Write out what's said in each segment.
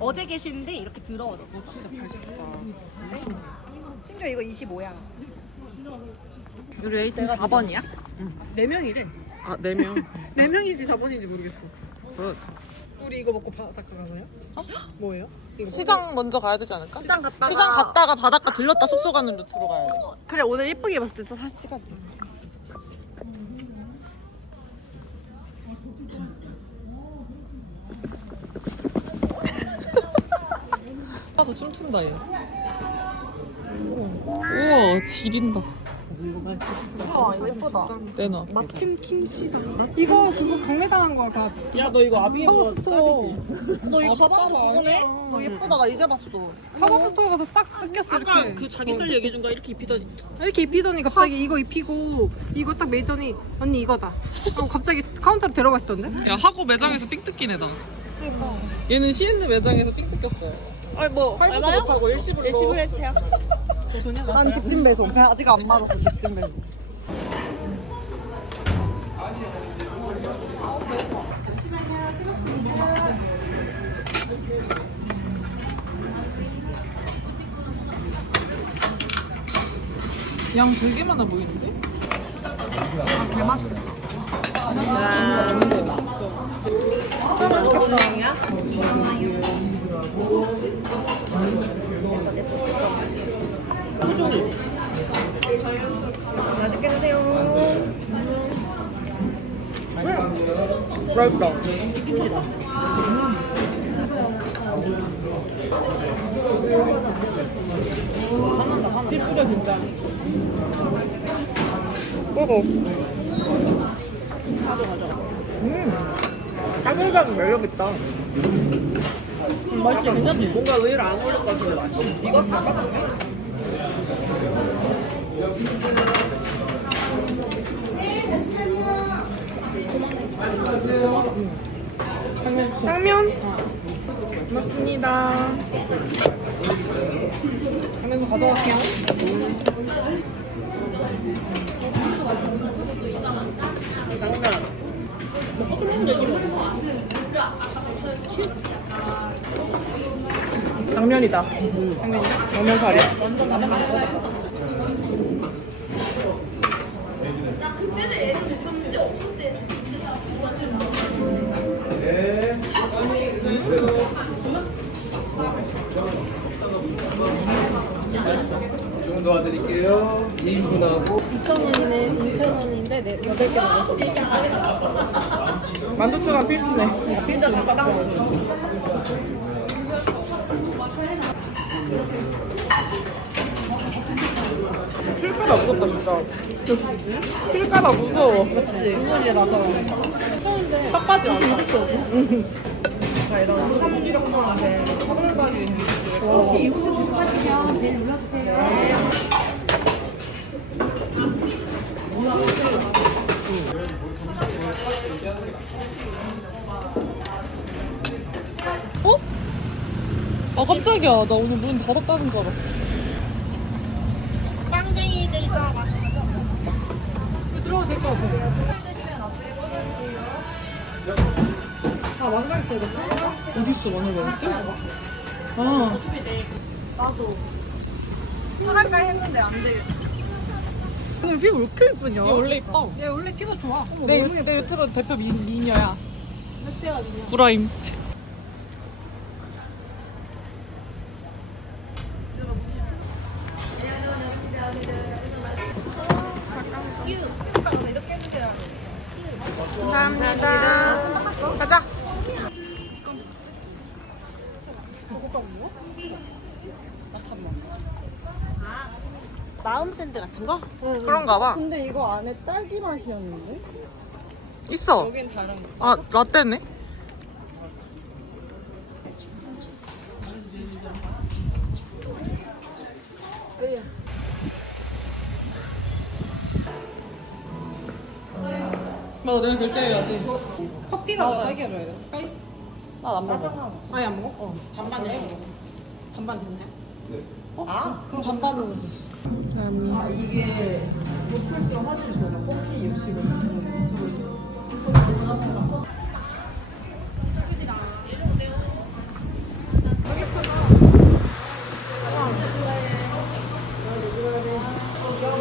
어제 계시는데 이렇게 들어오너 진짜 발 시켰다. 심지어 이거 25야. 우리 웨이팅 4번이야? 네 명이래. 아 4명 네 명인지 4번인지 모르겠어. 굿. 우리 이거 먹고 바닷가 가나요? 어? 뭐예요? 이거 먹고? 시장 먼저 가야 되지 않을까? 시장 갔다가 시장 갔다가 바닷가 들렀다 숙소 가는 루트로 가야 돼 그래 오늘 예쁘게 입었을 때또 사진 찍어야 돼. 아저 춤춘다 얘 우와 지린다 우와 이거 예쁘다. 내놔 마틴 킴씨다. 이거 그거 강매당한 거야. 그 야너 이거 아비에버 하버스토어. 너 이거 아, 가방 짜봐, 그거네? 아니야. 너 예쁘다 나 이제 봤어. 하버스토어 가서 싹 뜯겼어 아까 이렇게. 그 자기 썰 얘기 준 거 이렇게 입히더니 이렇게 입히더니 갑자기 이거 입히고 이거 딱 매더니 언니 이거다. 하고 갑자기 카운터로 데려가시던데? 야 하고 매장에서 삥 뜯긴 애다 얘는 C&M 매장에서 삥 뜯겼어 아니 뭐 할부도 얼마요? 못하고 일시불로. 일시불 해주세요 난 직진 배송. 아직 안 맞았어 직진 배송. 양 되게 많아 보이는데? 개 맛있겠다. 맛있게 맛있다 찌뿌려 진짜 먹어 음 까불까불 매력 있다 맛있지 괜찮지? 뭔가 의외로 안 어울릴 것 같은데 맛있어 익었어? 당면. 고맙습니다. 뭐 당면이다 당면 살이야 도와드릴게요. 2인분하고 네 만두추가 필수네 진짜 닭강 필까봐 무섭다 진짜 필까봐 무서워 그치. 국물이라서. 무서운데. 턱까지 안 나. 자, 이런 삼지경상한테 사골바지 혹시 육수 궁금하시면 벨 눌러주세요. 아 깜짝이야 나 오늘 문 닫았다는 줄 알았어 들어가도 될것 같아. 아, 왕갈 때 이랬어? 어딨어 마늘 먹을게? 아 나도. 할까 했는데 안 되겠어. 근데 피부 왜 이렇게 예쁘냐? 얘 원래 이뻐 얘 원래 피부 좋아. 내, 내 유튜브 대표 미, 미녀야 브라임 감사합니다 가자 마음 샌드 같은 거? 그런가 봐. 근데 이거 안에 딸기 맛이었는데? 있어. 여긴 다른 거. 아 라떼네? 맞아 내가 결제해야지. 커피가 나 딸기 줘야 돼. 난안 먹어. 아니, 안 먹어? 어. 반반 해 반반 됐네? 아? 그럼 반반으로 주세요 감사합니다. 아 이게 높을수록 화질이 좋아. 4K 60을.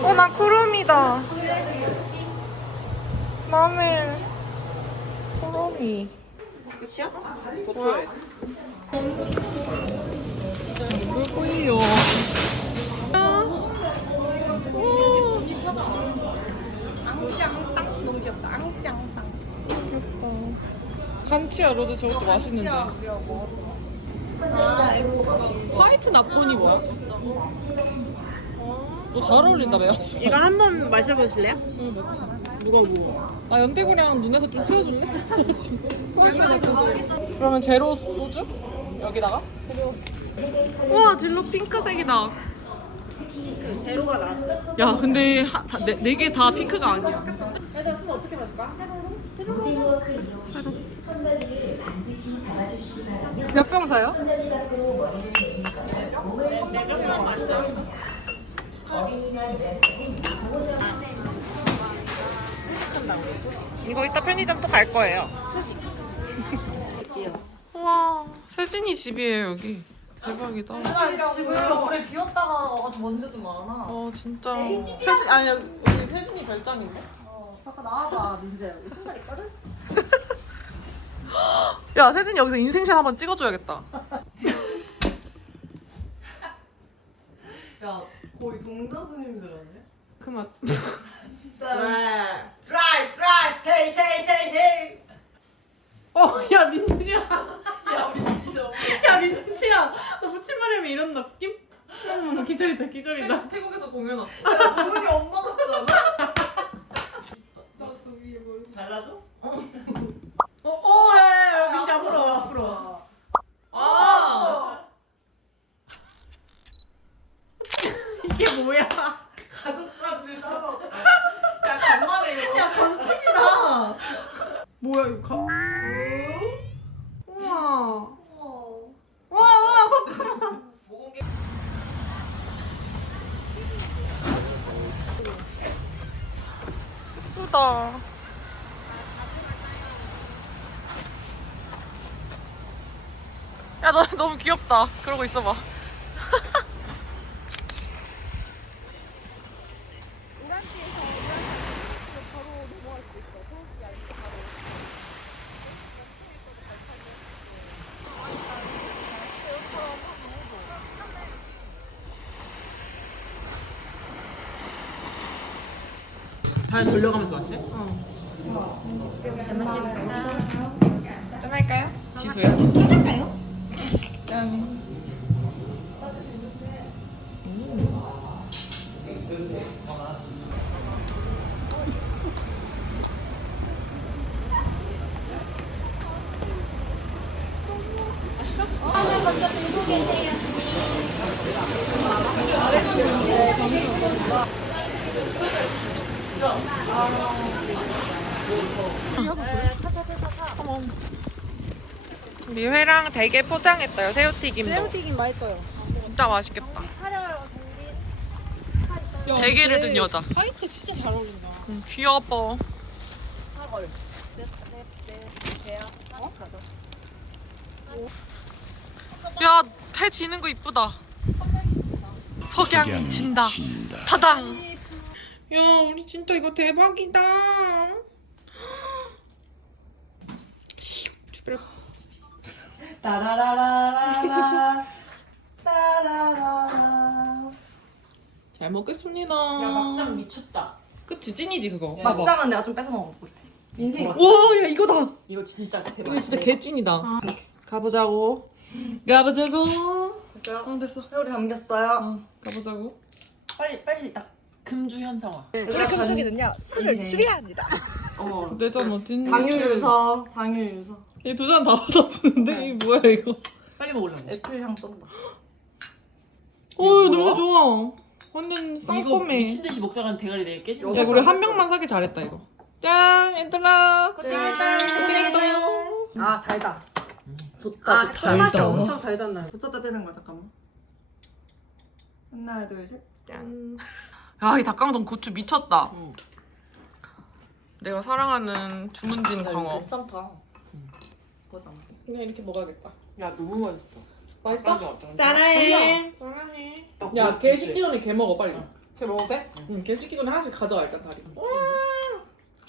어나 구름이다. 마멜 구름이. 끝이야? 더 줘야 돼. 물 꼬이요. 앙짱땅 너무 귀엽다. 앙짱땅. 간치야 로드 저것도 맛있는데. 화이트 나쁜이 뭐야? 너 잘 어울린다 매야. 이거 한 번 마셔보실래요? 누가 뭐? 나 연태구랑 눈에서 좀 치워줄래? 그러면 제로 소주? 여기다가? 우와 젤로 핑크색이다 제로가 나왔어요. 야 근데 네 개 다 핑크가 아니야. 일단 술 어떻게 마실까? 몇병 사요? 이거 이따 편의점 또 갈 거예요. 우와 세진이 집이에요 여기 대박이다 집을 오래 비웠다가 아주 먼지 좀 많아. 어 진짜 세진 아니 여기 여기 세진이 별장인데? 잠깐 나와봐, 민재. 여기 신발 있거든? 야 세진이 여기서 인생샷 한번 찍어줘야겠다 야, 거의 동자 스님들 아니야? 그 맛. 드라이, 드라이, 헤이, 헤이, 헤이, 헤이. 어, 야 민주야. 야, 민지 너. 야 민주야. 너 붙임말하면 이런 느낌? 음, 기절이다 기절이다. 태국에서 공연 왔어 동훈이 엄마 같잖아. 잘라줘? 어, 오, 야, 야, 민지 앞으로 와, 앞으로 와. 아! 이게 뭐야? 가족 사진 따로. 야, 간만에 이거. 야 건치이다. 뭐야 이거? 가... 우와. 와, 우와, 잠깐만. 예쁘다 야 너 너무 귀엽다 그러고 있어봐 잘 돌려가면서? 짠할까요? 대게 포장했어요 새우튀김도 새우튀김 맛있어요. 진짜 맛있겠다 대게를 든 여자 화이트 진짜 잘 어울린다. 응, 귀여워 야, 해 지는 거 이쁘다. 석양이 진다. 파당. 야, 우리 진짜 이거 대박이다. 따라라라라라. 따라라라. 잘 먹겠습니다. 야 막장 미쳤다. 그치 찐이지 그거. 막장은 내가 좀 뺏어 먹어볼게. 인생 이 와, 야 이거다. 이거 진짜 대박. 이거 진짜 개찐이다. 가보자고. 가보자고. 됐어요? 응 됐어. 회오리 담겼어요. 응, 가보자고. 빨리 빨리 딱. 금주 현상화. 우리 금속이는요 술을 수리합니다. 어. 내전 어딨니? 장유유서, 장유유서. 얘두 잔 다 받아주는데 이게 뭐야 이거? 빨리 먹으려고. 애플 향 쏜다. 어 냄새 좋아. 완전 이거 쌍꺼매. 미친 듯이 먹다가 대가리 내일 깨지는 야 우리 한 명만 사길 잘했다 이거. 짠 얘들아. 고생했다. 고생했어요. 아 달다. 좋다, 좋다. 맛이 달다. 엄청 달달나요. 붙였다 떼는 거야, 잠깐만. 하나, 둘, 셋. 짠. 야이 닭강정 고추 미쳤다. 응. 내가 사랑하는 주문진 광어. 괜찮다. 그거잖아. 그냥 이렇게 먹어야겠다. 야 너무 맛있어. 맛있다? 사랑해. 사랑해. 야, 개 씻기 전에 개 먹어 빨리. 개 먹어도 돼? 응, 개 씻기 전에 하나씩 가져와 일단 다리. 와,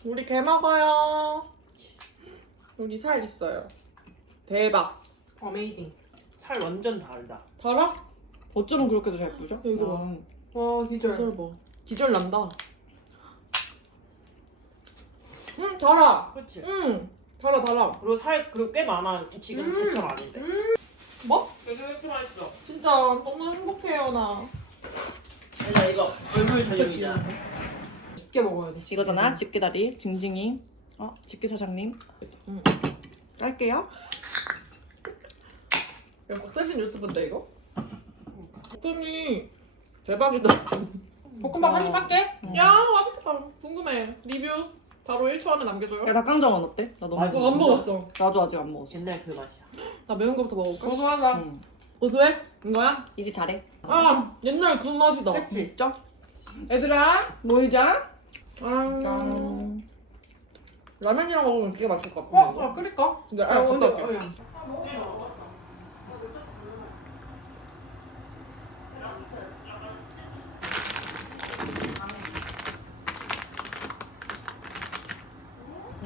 우리 개 먹어요. 여기 살 있어요. 대박. 어메이징. 살 완전 다르다. 달아? 어쩌면 그렇게도 잘 부셔? 여기 봐. 와 기절. 기절 봐. 기절 난다. 응, 달아. 그렇지. 응, 달아, 달아. 그리고 살 그리고 꽤 많아. 지금 음. 제철 아닌데. 뭐? 되게 왜 이렇게 맛있어? 진짜 너무 행복해요, 나. 얘들아 이거 얼굴 전용이잖아. 쉽게 먹어야 돼. 이거잖아, 집게다리, 징징이. 어, 집게 사장님. 응. 깔게요. 이거 쓰신 유튜브인데, 이거? 볶음이 대박이다. 볶음밥 한 입 할게. 야, 맛있겠다. 궁금해. 리뷰 바로 1초 안에 남겨줘요. 야 닭강정은 어때? 나 너무 맛있어. 어, 안 먹었어. 나도 아직 안 먹었어. 옛날 그 맛이야. 나 매운 거부터 먹을까? 고소하다. 응. 고소해? 이거야? 이 집 잘해. 아, 옛날 그 맛이다. 그치? 진짜? 얘들아, 모이자. 아, 라면이랑 먹으면 되게 맛있을 것 어, 같은데. 어 끓일까? 근데, 아, 아, 근데. 어, 야.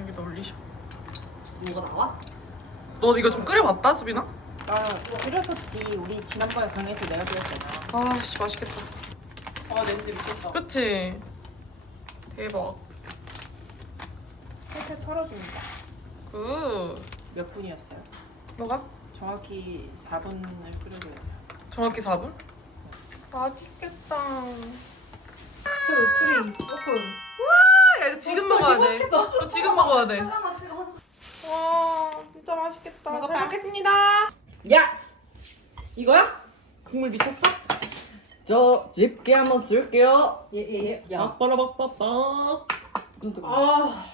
여기다 올리셔. 뭐가 나와? 너 이거 좀 끓여봤다, 수빈아? 나 끓였었지. 우리 지난번에 강에서 내가 끓였잖아. 아씨, 맛있겠다. 아 냄새 미쳤다. 그치? 대박. 살짝 털어줍니다. 굿. 몇 분이었어요? 너가? 정확히 4분을 끓여줘요. 정확히 4분? 맛있겠다. 투, 쓰리, 오 이거 지금 먹어야 돼. 이거 지금 먹어야 돼. 와, 진짜 맛있겠다. 잘 먹겠습니다. 야! 이거야? 국물 미쳤어? 저 집게 한번 쓸게요. 예예 예. 야. 빠라바빠빠. 아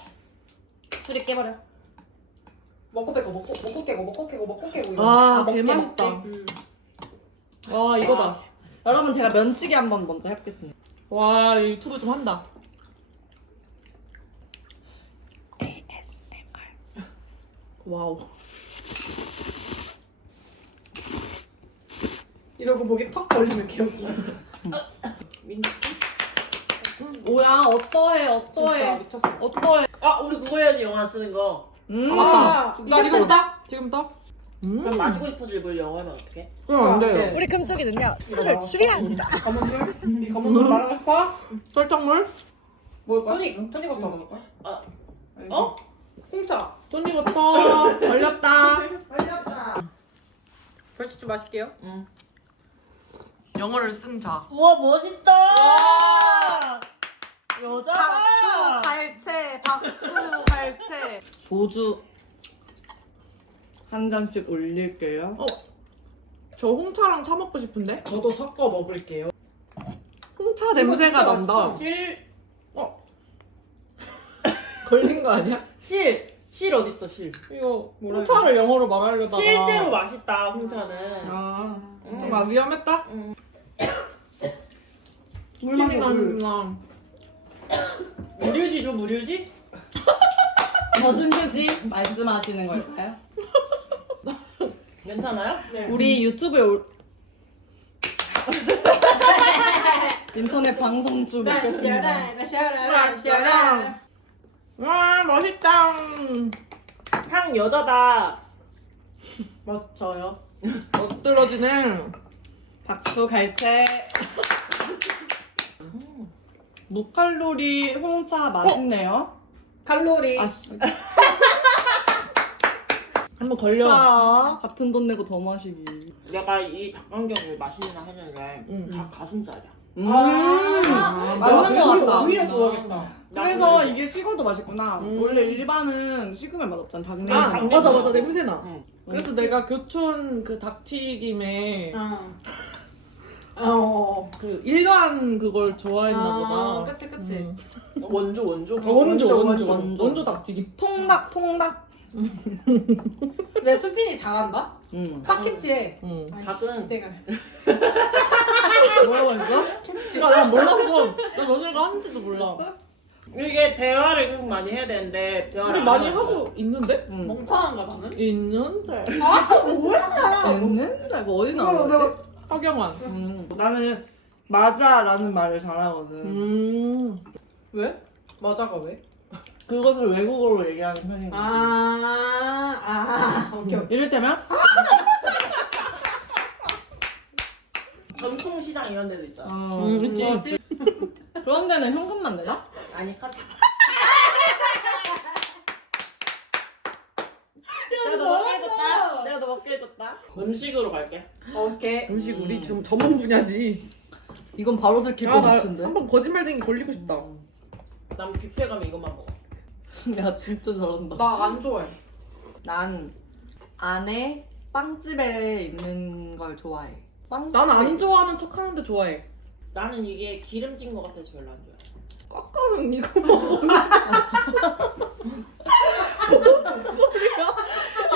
술이 깨버려. 먹고 빼고 먹고 먹고 깨고 먹고 깨고 먹고 깨고 이거. 아, 먹게, 개맛있다. 먹게. 와, 이거다. 여러분 제가 면치기 한번 먼저 해보겠습니다. 와, 이 유튜브 좀 한다. 와우. 이러고 목에 턱 걸리면 개웃기. 뭐야 어떠해 어떠해 미쳤어. 어떠해. 아 우리 그거 해야지 영화 쓰는 거. 음. 아, 나 지금 따? 지금 따? 음. 그럼 마시고 싶어서 이걸 영어 하면 어떡해? 그럼 안 돼요. 네. 우리 금쪽이는요 술을 추리합니다. 검은물? 검은 물 말하고 싶어? 설탕물? 뭘까? 토닉 토닉 어떤 먹을 거야? 아, 어? 홍차. 토니부터 걸렸다. 벌칙 좀 마실게요. 영어를 쓴 자. 우와 멋있다. 여자가. 갈채 박수 갈채. 소주 한 잔씩 올릴게요. 어, 저 홍차랑 타 먹고 싶은데? 저도 섞어 먹을게요. 홍차 냄새가 난다. 맛있어. 실, 걸린 거 아니야? 실, 실 어딨어 실? 이거 뭐라 홍차를 영어로 말하려다가 실제로 맛있다 홍차는. 아, 음. 좀 아, 위험했다? 음. 물 마셔, 물. 안 무료지 줘 무료지? 무슨 휴지 말씀하시는 걸까요? 괜찮아요? 네. 우리 유튜브에 올 인터넷 방송주 먹겠습니다. 마셔라 마셔라. 와, 맛있다. 상 여자다. 맞춰요. 엎드러지네. 박수 갈채. 무칼로리 홍차 맛있네요. 칼로리. 아씨. 한번 걸려. 싸. 같은 돈 내고 더 마시기. 내가 이 닭강정을 맛있나 했는데 응. 닭 가슴살이야. 음. 아, 맞는 거 같다. 오히려 좋아하겠다. 그래서 이게 식어도 맛있구나. 음. 원래 일반은 식으면 맛없잖아. 닭 아, 냄새. 맞아, 맞아. 냄새 나. 응. 그래서 내가 교촌 그 닭튀김에 어. 어. 그 일반 그걸 좋아했나 아, 보다. 그치 그치. 음. 원조 원조. 어, 원조, 원조, 원조, 원조. 원조, 닭튀김. 통닭, 통닭. 내 수빈이 잘한다. 음. 싹캐치해. 응. 닭은 내가. 뭐라고 했어? 아, 나 몰랐어. 나 너네가 하는지도 몰라. 이게 대화를 계속 많이 해야 되는데 대화를 우리 안 많이 하고 하고 있는데? 음. 멍청한가 나는? 있는데. 됐는? 이거 어디 나왔지? 허경환. 음. 나는 맞아라는 말을 잘하거든. 음. 왜? 맞아가 왜? 그것을 외국어로 얘기하는 편이야. 아, 아, 이를테면 전통시장 이런 데도 있잖아. 음, 그치. 그런 데는 현금만 내나? 아니 카드. 내가 너 먹게 해줬다. 내가 너 먹게 해줬다. 음식으로 갈게. 오케이. 음식 우리 지금 전문 분야지. 이건 바로 들킬 아, 나 한번 거짓말쟁이 걸리고 싶다. 난 뷔페 가면 이것만 먹어. 내가 진짜 잘한다. 나 안 좋아해. 난 안에 빵집에 있는 걸 좋아해. 빵집에 나는 안 좋아하는 척 하는데 좋아해. 나는 이게 기름진 거 같아서 별로 안 좋아해. 깎아는 이거 먹어.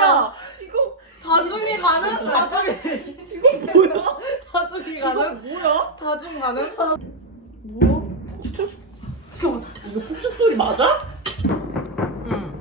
야, 이거 다중이 가는? 다중이 지금 뭐야? 다중이 가는? 뭐야? 다중 가는? 뭐야? 잠깐만, 이거 폭죽 소리 맞아? 응.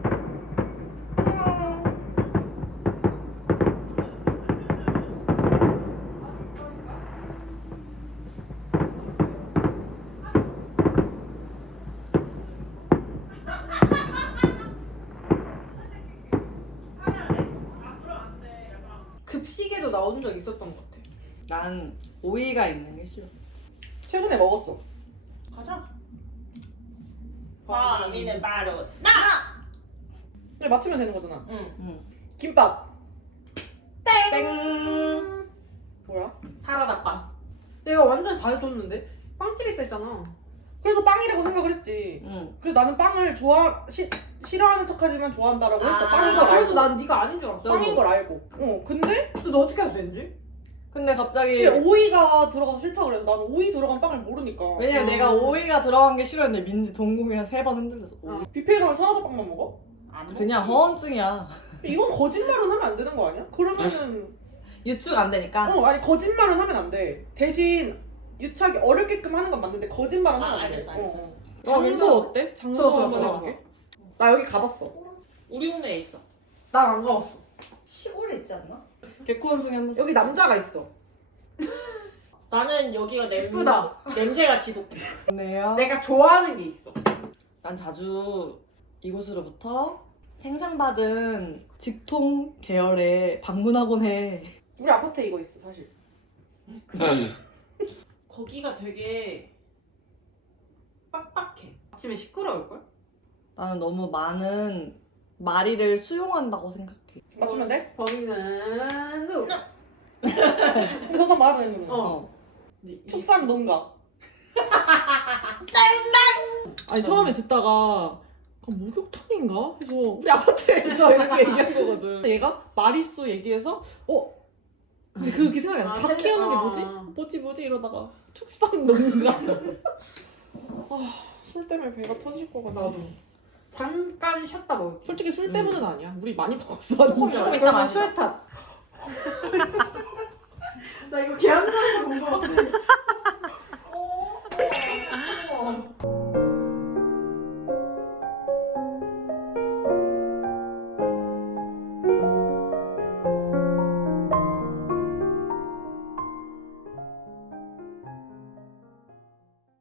급식에도 나온 적 있었던 것 같아. 난 오이가 있는 게 싫어. 최근에 먹었어. 가자. 범인은 바로 근데 맞추면 되는 거잖아. 응. 김밥. 땡. 뭐야? 사라다 빵. 내가 완전 다 해줬는데 빵집에 있다 했잖아. 그래서 빵이라고 생각을 했지. 응. 그래서 나는 빵을 좋아 시, 싫어하는 척하지만 좋아한다라고 했어. 아, 빵인 걸 그래서 알고. 난 네가 아닌 줄 알았어. 빵인 걸 알고. 어 근데 근데 너 어떻게 알았어 왠지? 근데 갑자기 이게 오이가 들어가서 싫다 그래. 나는 오이 들어간 빵을 모르니까. 왜냐면 내가 오이가 들어간 게 싫었는데 민지 동공이 한 세 번 흔들려서 오이. 뷔페 가면 사라다 빵만 먹어? 그냥 허언증이야. 이건 거짓말은 하면 안 되는 거 아니야? 그러면은 유추가 안 되니까. 어 아니 거짓말은 하면 안 돼. 대신 유착이 어렵게끔 하는 건 맞는데 거짓말은 하면 안 돼. 알겠어, 알겠어. 어, 어. 어, 장소. 어때? 장소 좋아, 한번 좋아, 해줄게. 나 여기 가봤어. 우리 동네에 있어. 난안 가봤어. 시골에 있지 않나? 개코원숭이 한 번씩. 여기 남자가 있어. 나는 여기가 냄, 예쁘다. 냄새가 지독해. 네요. 내가 좋아하는 게 있어. 난 자주 이곳으로부터 생산받은 직통 계열에 방문하곤 해. 우리 아파트에 이거 있어 사실. 거기가 되게 빡빡해. 아침에 시끄러울걸? 나는 너무 많은 마리를 수용한다고 생각해. 맞추면 돼? 범인은 누? 근데 잠깐 말하면 되는 거. 어. 축산 농가. 아니 처음에 듣다가 그 목욕탕인가? 해서 우리 아파트에서 이렇게 얘기한 거거든. 얘가 마리수 얘기해서 어? 근데 그게 생각이 안 나. 아, 닭 셀레- 키우는 게 아. 뭐지? 뭐지 뭐지 이러다가 축산 농가. 아, 술 때문에 배가 터질 것 같아. 나도. 잠깐 쉬었다 먹을게. 솔직히 술 때문은 아니야. 우리 많이 먹었어. 진짜. 조금 이따 그러면 마시자. 수혜탓. 나 이거 계란탕 본거 같아.